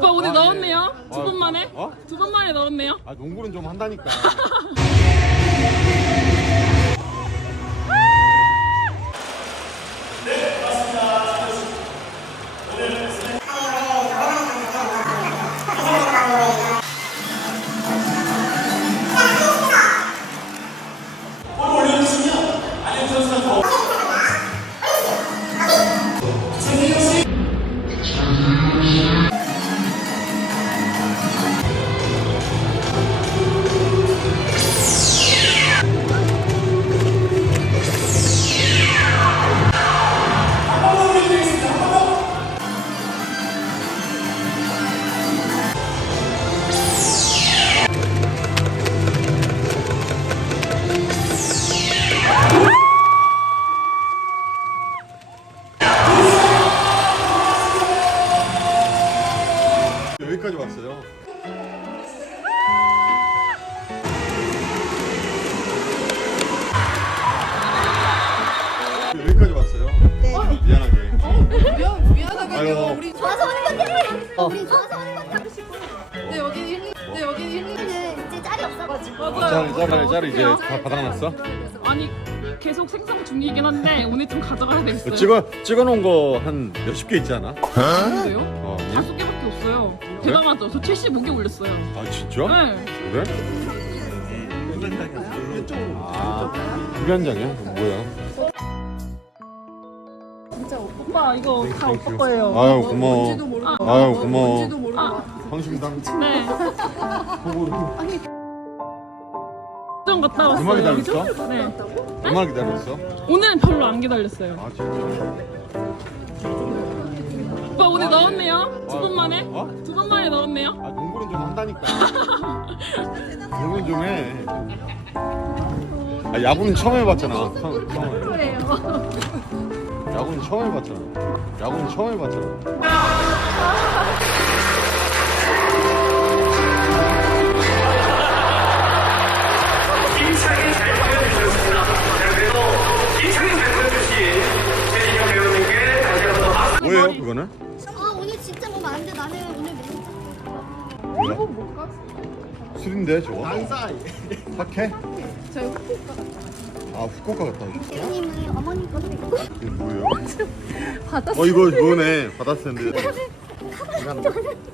오빠 오늘 아, 넣었네요. 예. 두 아, 번 만에? 어? 두 번 만에 넣었네요. 아 농구는 좀 한다니까. 아유. 우리 좋아서 오는 건데 우리 좋아서 오는 건데 네 여기는 힐링 네 여기는 힐링 우리는 이제 짤이 없어가지고 맞아요. 짤, 짤, 짤 이제 다 바닥났어? 아니 계속 생성 중이긴 한데 오늘 좀 가져가야 되겠어요. 찍어 찍어놓은 거 한 몇십 개 있지 않아? 근데요? 어, 아니? 다섯 개밖에 없어요. 대단하죠. 저 75개 올렸어요. 아 진짜? 네. 그래? 아, 후견장이야? 뭐야? 이거 다 오빠 거예요. 아유 고마워. 아유 고마워. 뭔지도 모르고 아. 황심당 네. 속으로 좀 갔다 왔어요. 얼마 기다렸어? 네. 얼마나 기다렸어? 오늘은 별로 안 기다렸어요. 아 진짜? 오빠 오늘 넣었네요. 두 번 만에? 어? 두 번 만에 넣었네요. 아 농구는 좀 한다니까. 농구는 좀 해. 아 야구는 처음 해봤잖아. 처음, 처음 해. 야구는 처음 해봤잖아. 야구는 처음 해봤잖아. 뭐예요 그거는? 아 오늘 진짜 먹으면 안돼 나는 오늘 몰라. 메뉴 술인데 저거? 난사이. 사케? 저희 후쿠오카 아 후쿠오카 갔다 오셨어? 대표님은 어머니 것도 있고 이게 뭐예요? 받았어 어 이거 그거네 받았었는데.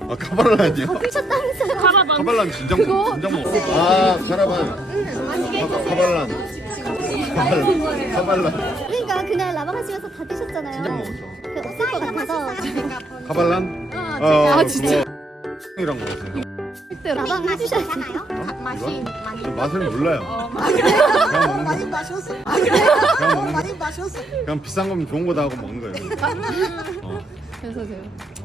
아 카발란이요? 드셨다면서요 카라반. 카발란 진작 먹 진작 먹었어. 아 카라반. 카- 카발란. 카발란. 카발란. 그러니까 그날 라방하시면서 다 진작 드셨잖아요 먹었어. 그 없을 것 같아서 카발란? 아, 아 진짜? 이랑 먹었어요. 그때 라방 해주셨어요 맛이 맛을 몰라요. 그냥 먹는 많이 거. 마셨어. 먹는 거. 많이 마셨어. 그냥 비싼 거면 좋은 거다 하고 먹는 거예요. 어. 그래서 제가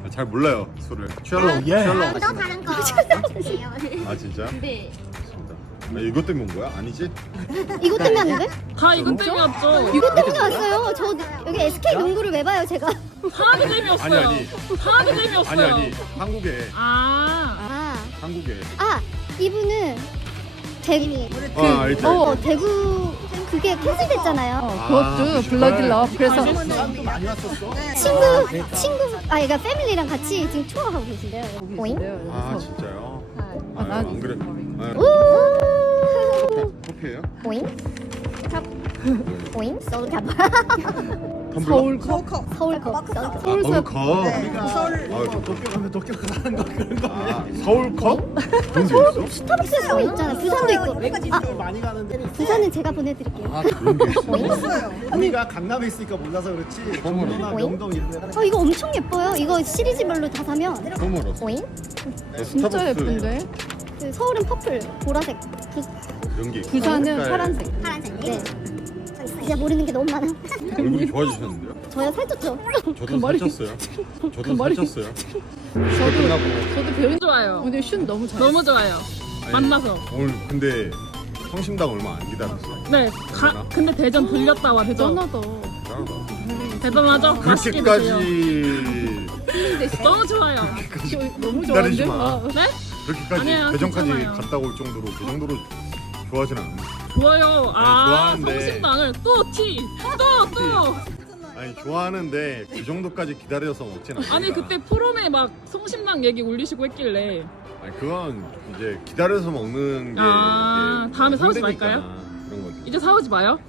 아, 잘 몰라요 술을. 취할렁. 취할렁. 또 다른 거 사주세요 아 진짜? 네. 아, 이것 때문에 온 거야? 아니지? 이것 때문에 왔는데? 다 이것 때문이었죠. 이것 때문에 왔어요 저 여기 SK 농구를 왜 봐요 제가 하나도 재미없어요. 아니, 아니. 하나도 재미없어요. 아니 아니 한국에 아. 아, 한국에. 아 이분은 대구 아 알지. 어 대구 그게 캔슬됐잖아요 어, 그것도 블러딜러 그래서 사람도 많이 왔었어. 친구 친구 아 그러니까 패밀리랑 같이 지금 투어하고 계신데요 오잉? 아 진짜요? 아, 아, 난- 안 그래. 아, 우 커피예요? 오잉? 탑 오잉? 서울컵 텀블러? 서울 컵 서울컵. 서울컵 아 서울컵 서울컵. 네. 서울. 아, 도쿄 가면 도쿄 가는 거 그런 거. 아, 서울컵? 그런 게 있어? 스타벅스에서 있잖아 부산도 있고 아 많이 가는데 부산은 제가 보내드릴게요 아 그런 게 있어. 있어요. 우리가 강남에 있으니까 몰라서 그렇지. 경기나 오잉? 명동 이런 데 하는 어 이거 엄청 예뻐요 이거 시리즈별로 다 사면 처음 알았어. 오잉? 나 진짜 스타벅스 예쁜데 그 서울은 퍼플 보라색 부, 연기. 부산은 색깔 파란색 파란색 네 진짜 모르는 게 너무 많아 얼굴이 좋아지셨는데요? 저요 살쪘죠? 저도 머리- 살쪘어요. 저도 머리- 살쪘어요. 저도 저도 배운 좋아요. 오늘 슌 너무 잘 너무 좋아요. 아니, 만나서. 오늘 근데 성심당 얼마 안 기다렸어. 네. 가, 근데 대전 들렸다 와 대전. 쩐하다 대단하다. 대단하죠? 맛있게 드세요. 그렇게까지 너무 좋아요. 저 너무 기다리지 좋아하는데 마. 아, 네? 그렇게까지 아니에요, 대전까지 괜찮아요. 갔다 올 정도로 그 정도로 좋아하진 않아. 좋아요. 아, 좋아하는데. 성심당을 또 티, 또 또. 아니 좋아하는데 그 정도까지 기다려서 먹진 않아. 아니 그때 프롬에 막 성심당 얘기 올리시고 했길래 아니 그건 이제 기다려서 먹는 게 아, 이제 다음에 사오지 힘드니까 말까요? 그런 거지. 이제 사오지 마요.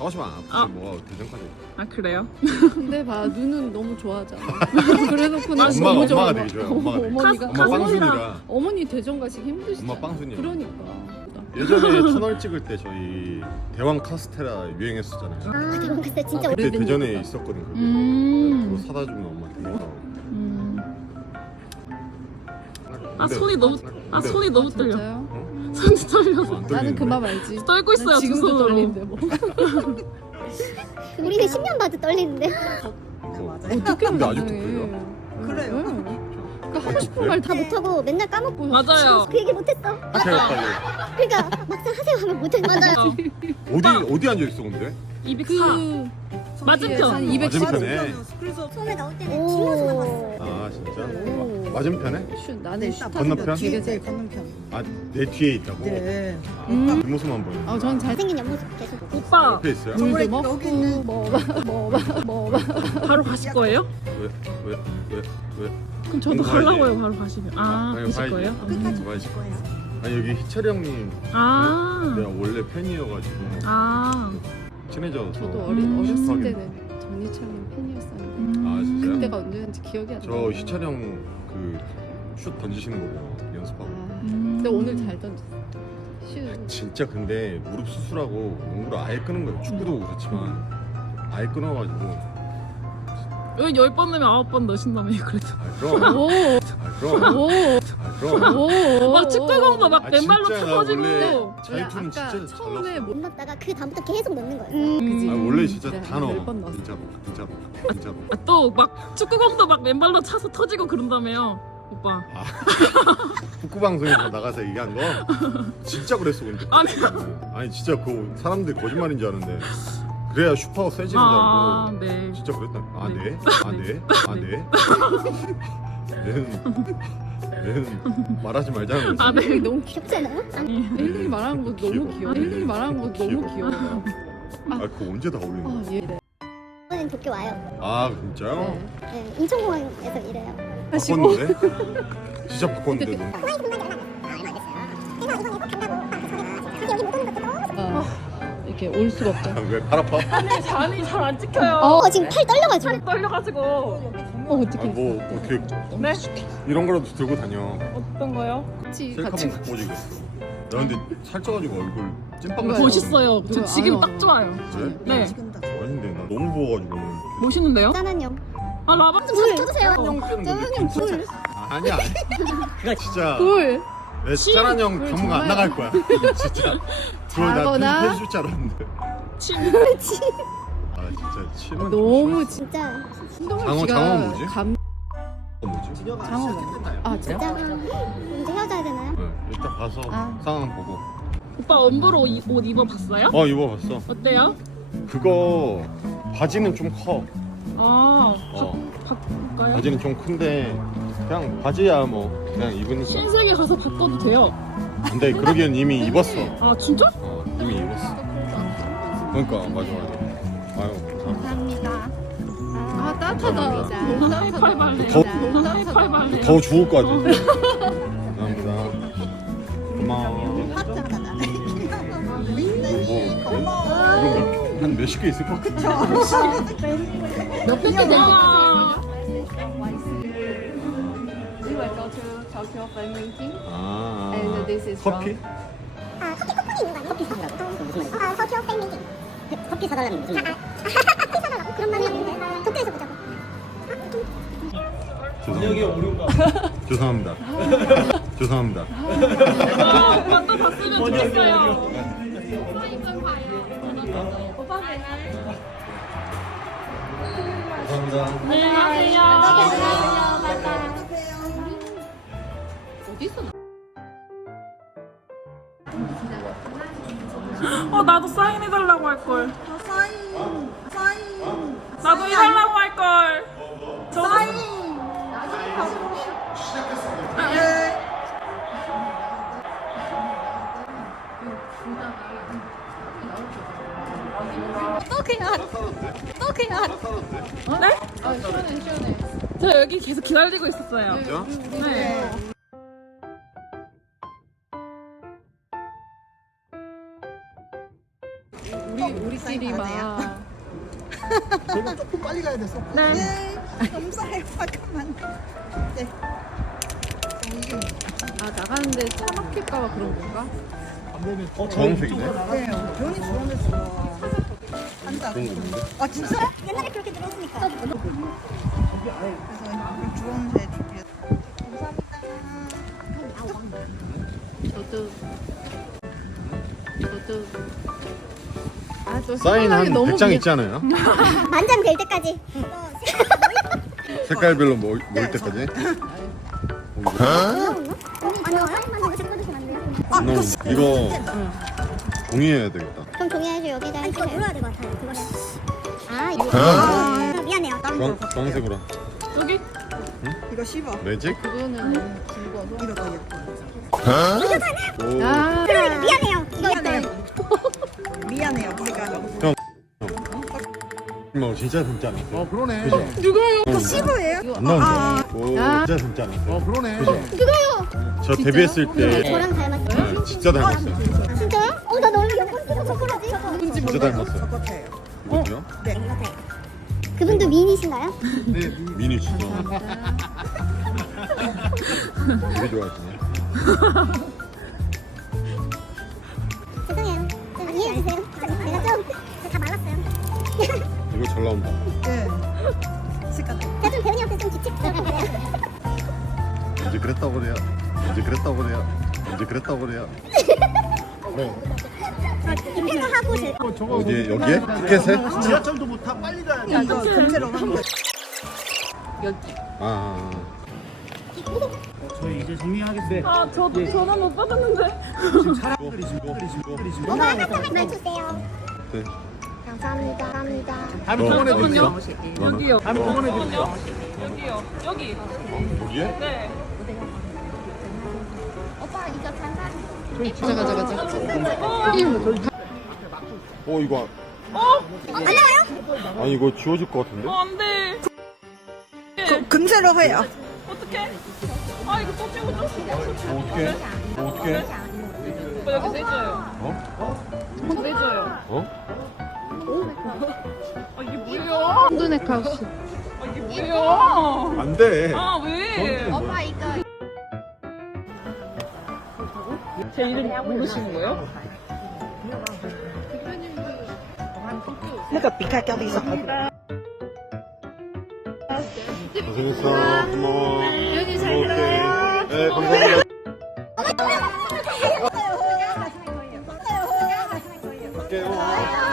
안 아프지 아. 뭐가 대전까지. 아 그래요? 근데 봐 눈은 너무 좋아하잖아. 그래놓고는 아, 너무 엄마가 좋아. 엄마가 되게 좋아요. 엄마가 되게. 어머니가 엄마 빵순이라. 어머니 대전 가시기 힘드시죠. 엄마 빵순이야. 그러니까. 예전에 터널 찍을 때 저희 대왕 카스테라 유행했었잖아요. 아 대박 그때 진짜 아, 그때 대전에. 있었거든 그게. 음. 그거 사다 주면 엄마 되게 좋아하고. 음. 아 손이 너무 아 근데- 손이 너무 떨려. 진짜요? 손이 떨려서 안 나는? 그만 알지. 떨고 있어요. 난 두 지금도 손으로. 떨리는데 뭐. 우리는 10년 봐도 떨리는데 그거. 어떻게 근데? 아직도 그래요? 그래요? 하고 싶은 말다다 못하고 맨날 까먹고 맞아요. 그 얘기 못했어 하세요 빨리. 그러니까 막상 하세요 하면 못해 맞아요 어, 어디 어디 앉아 있어 근데? 204. 그 맞은편. 한 210. 맞은편에. 처음에 나올 때는 뒷모습만 봤어 아 진짜? 오. 맞은편에? 슈 나는 슈 건너편? 되게 네, 잘. 건너편. 아 내 뒤에 있다고? 네. 음. 뒷모습만 보여. 아, 전 잘. 잘생긴 옆모습 계속 오빠 옆에 있어요? 물도 먹고 있는- 먹어봐 먹어봐 먹어봐. 바로 가실 거예요? 왜? 왜? 왜? 왜? 그럼 저도 가야지. 가려고요. 바로 가시면. 아, 아, 가실 가야지. 거예요? 끝까지 좋아하시- 볼 거예요. 아니 여기 희철이 형님 아. 내가 원래 팬이어가지고 아. 친해져서 저도 어리, 음. 어렸을 하긴. 때는 정리철님 팬이었었는데 음. 아 진짜요? 그때가 언제인지 기억이 안 나. 저 희철이 형그슛 던지시는 거 연습하고 아, 음. 근데 오늘 잘 던졌어. 슈. 진짜 근데 무릎 수술하고 농구를 아예 끊은 거예요 축구도 그렇지만 아예 끊어가지고 여기 10번 넣으면 9번 넣으신다며요. 그래도. 아 그럼 오. 아 그럼 오. 아 그럼 오. 막 축구공도 막 아, 맨발로 진짜 나 쳐가지고. 원래 왜 자유투는 아까 진짜 잘 처음에 넣었어. 못못 넣다가 그 다음부터 계속 넣는 거였어 그지. 아 원래 진짜 네, 다 넣어 열번 넣었어. 진짜로 진짜로 진짜로 아, 또막 축구공도 막 맨발로 차서 터지고 그런다며요. 오빠. 북구 방송에서 나가서 얘기한 거 진짜 그랬어 근데 아니. 아니 진짜 그 사람들 거짓말인 줄 아는데 그래야 슈퍼가 세지는 줄 아, 알고 네. 진짜 그랬다 아 네. 네? 아 네? 아 네? 얘는 말하지 말자는 거지 아, 네. 너무 귀. 겹지 않아요? 아니 힐링이 말하는 거 너무 귀여워. 귀여워. 힐링이 말하는 거 너무 귀여워. 아 그거 언제 다 거야? 아 얘. 이번엔 도쿄 와요 아 진짜요? 네. 네, 인천공항에서 일해요 바꿨는데? 진짜 바꿨는데 너 아, 이렇게 올 수가 없죠. 왜팔 아파? 아니, 잔이 잘 안 찍혀요. 어 지금 팔 떨려가지고 떨려가지고. 어 어떻게? 아뭐 어떻게 네? 이런 거라도 들고 다녀 어떤 거요? 같이 셀카 같이. 보고 보지겠어 나 근데 살쪄가지고 얼굴 찐빵? 같아 멋있어요. 저 누가- 지금 아유, 딱 좋아요. 네. 지금 다. 아닌데 나 너무 부어가지고 멋있는데요? 짠한형 아, 라방 좀 자주 쳐주세요 짠형 때는 근데 짠한 형 진짜 불 아니야 아니야 진짜 굴. 내 치- 짠한 형 그걸 당분간 안 정말- 나갈 거야 진짜 그거 나 자거나- 편집해줄 줄 알았는데 침. 아 진짜 침은 너무 좀 진짜 신동엽 장어- 씨가 장어 뭐지? 감. 뭐지? 장어 시작했나요? 아 진짜? 진짜 이제 헤어져야 되나요? 네, 일단 가서 아. 상황 보고 오빠 엄브로 이- 옷 입어봤어요? 어 입어봤어 어때요? 그거 바지는 좀 커 아, 어. 바꿀까요? 바지는 좀 큰데 그냥 바지야 뭐 그냥 입으니까 신세계 가서 바꿔도 돼요. 근데 그러기엔 이미 입었어 아, 진짜? 어 이미 입었어 그러니까 맞아 맞아 아유 감사합니다 아 따뜻하다. 감사합니다. 너무 따뜻하다. 너무 따뜻하다. 팔 발레. 더 죽을 것 같아 감사합니다 고마워 뭐, 한 몇십 개 있을 것 같아 몇 팬도 되는 아, We will go to Tokyo fan meeting, 아 and this is 커피? from- 아 커피 쿠폰이 있는 거 아니야? 커피 사달라고? 무슨 말이야? 아 서초 팬 미팅 커피 사달라는 무슨 말이야? 커피 사달라고? 그런 말이 없는데 도쿄에서 보자고 죄송합니다 죄송합니다 죄송합니다 아, 오빠 또 봤으면 좋겠어요. 감사합니다 안녕히 가세요. 어디서 나? 어, 나도 사인 해달라고 할 걸. 사인. 사인. 나도 해달라고 할 걸. 저는 또 그냥 또 그냥 네? 아 시원해 시원해. 저 여기 계속 기다리고 있었어요. 진짜? 네. 우리 우리끼리만. 저희가 조금 빨리 가야 됐어. 네. 감사해요. 잠깐만. 네. 아 나가는데 차 막힐까봐 그런 건가? 어, 주황색이네. 네. 변이 주원했어. 한다. 그런. 아 진짜? 옛날에 그렇게 들었으니까. 그래서 주원새 준비. 저도 저도 아저 사인 한 100장 있지 않아요? 만장 될 때까지. 색깔별로 모, 모일 때까지? 너무 이거 동의해야 되겠다. 그럼 동의해줘 여기다 해주세요. 이거 눌러야 될 것 같아요. 그거는. 아 이거. 아. 아, 미안해요. 주황, 주황색으로 한. 여기 이거 씹어. 매직? 그거는 너무 굵어서. 이거 더 예뻐. 오. 아 미안해요. 이거 미안해요. 미안해요. 제가. 뭐 진짜 진짜 안어 났어요. 그러네. 이거 씹어예요? 안 나오네. 아. 오 아. 진짜 진짜 안 났어요. 어 그러네. 저 데뷔했을 때 저랑 닮았어요. 네, 진짜 닮았어요. 진짜요? 어, 나 너무 예뻤어. 저거라지. 진짜 닮았어요. 똑같아요. 이거요? 그분도 미인이신가요? 네. 미니 진짜. 되게 좋아하시네. 이거. 네. 제가 좀좀 규칙적으로 그래요. 이제 그랬다고 그래요. 이제 그랬다고 그래요. 이제 그랬다고 그래요. 입회도 하고 싶 어, 저거 어디에 여기에? 티켓에? 지하철도 못 타 빨리 가야 돼. 이거 금세로 한 거. 여기 아, 아. 저희 이제 정리하겠습니다. 아, 저도 전화 못 받았는데. 사람들이 지금 이거, 사람들이 지금 엄마 한번 주세요. 네. 감사합니다. 감사합니다. 다음에 어, 통원해. 잠깐만요. 여기요. 다음에 통원해 드릴게요. 여기요. 여기. 여기에? 네. 오빠 이거 잠깐. 가자 가자 가자. 어 이거 안 나와요? 아니 이거 지워질 것 같은데? 어, 안 돼. 그, 금세로 해요. 어떡해? 아, 이거 또 찍어줘. 어, 어떡해? 어, 어떡해? 오빠 여기 세줘요. 어? 세줘요. 어? 아, 이게 뭐야? 혼돈의 카우스. 아, 이게 뭐야? 안 돼. 아, 왜? 엄마 이거. 제 이름 모르시는 거예요? 내가 비카게 있어. 고생했어. 고마워. 연이 잘 들어요. 네, 감사합니다. 갈게요.